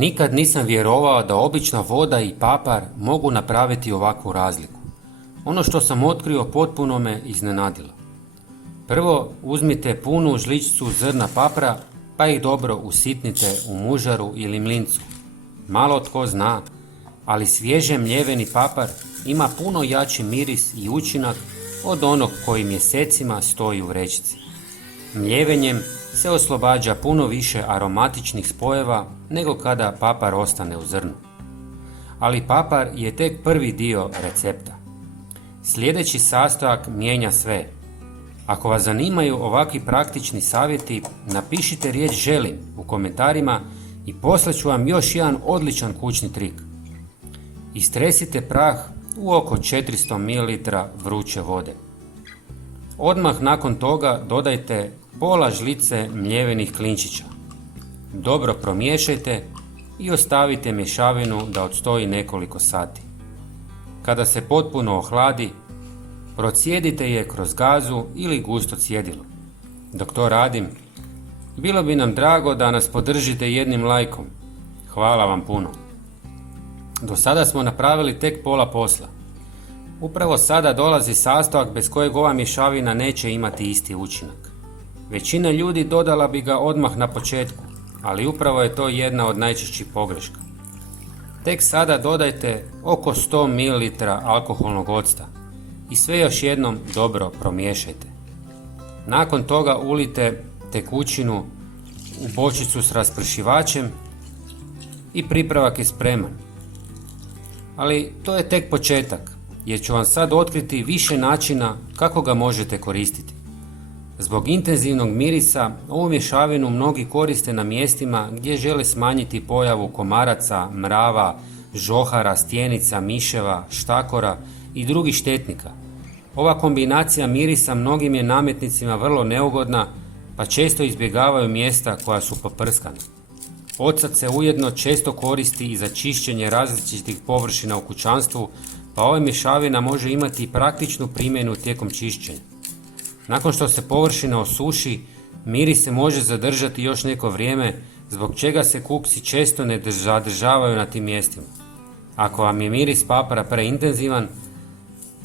Nikad nisam vjerovao da obična voda i papar mogu napraviti ovakvu razliku. Ono što sam otkrio potpuno me iznenadilo. Prvo uzmite punu žličicu zrna papra pa ih dobro usitnite u mužaru ili mlincu. Malo tko zna, ali svježe mljeveni papar ima puno jači miris i učinak od onog koji mjesecima stoji u vrećici. Mljevenjem se oslobađa puno više aromatičnih spojeva nego kada papar ostane u zrnu. Ali papar je tek prvi dio recepta. Sljedeći sastojak mijenja sve. Ako vas zanimaju ovakvi praktični savjeti, napišite riječ želim u komentarima i poslat ću vam još jedan odličan kućni trik. Istresite prah u oko 400 ml vruće vode. Odmah nakon toga dodajte pola žlice mljevenih klinčića. Dobro promiješajte i ostavite mješavinu da odstoji nekoliko sati. Kada se potpuno ohladi, procijedite je kroz gazu ili gusto cjedilo. Dok to radim, bilo bi nam drago da nas podržite jednim lajkom. Hvala vam puno. Do sada smo napravili tek pola posla. Upravo sada dolazi sastojak bez kojeg ova mješavina neće imati isti učinak. Većina ljudi dodala bi ga odmah na početku, ali upravo je to jedna od najčešćih pogreška. Tek sada dodajte oko 100 ml alkoholnog octa i sve još jednom dobro promiješajte. Nakon toga ulite tekućinu u bočicu s raspršivačem i pripravak je spreman. Ali to je tek početak, jer ću vam sad otkriti više načina kako ga možete koristiti. Zbog intenzivnog mirisa, ovu mješavinu mnogi koriste na mjestima gdje žele smanjiti pojavu komaraca, mrava, žohara, stjenica, miševa, štakora i drugih štetnika. Ova kombinacija mirisa mnogim je nametnicima vrlo neugodna, pa često izbjegavaju mjesta koja su poprskana. Ocat se ujedno često koristi i za čišćenje različitih površina u kućanstvu, pa ova mješavina može imati praktičnu primjenu tijekom čišćenja. Nakon što se površina osuši, miris se može zadržati još neko vrijeme, zbog čega se kupci često ne zadržavaju na tim mjestima. Ako vam je miris papara preintenzivan,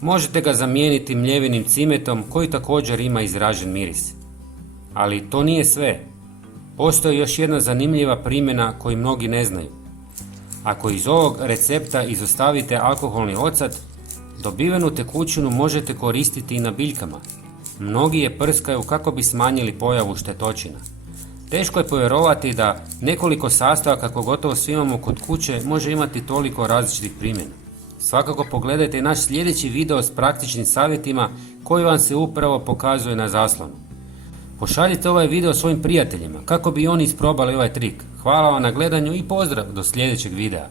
možete ga zamijeniti mljevenim cimetom koji također ima izražen miris. Ali to nije sve. Postoji još jedna zanimljiva primjena koju mnogi ne znaju. Ako iz ovog recepta izostavite alkoholni ocat, dobivenu tekućinu možete koristiti i na biljkama. Mnogi je prskaju kako bi smanjili pojavu štetočina. Teško je povjerovati da nekoliko sastojaka kako gotovo svi imamo kod kuće može imati toliko različitih primjena. Svakako pogledajte naš sljedeći video s praktičnim savjetima koji vam se upravo pokazuje na zaslonu. Pošaljite ovaj video svojim prijateljima kako bi oni isprobali ovaj trik. Hvala vam na gledanju i pozdrav do sljedećeg videa.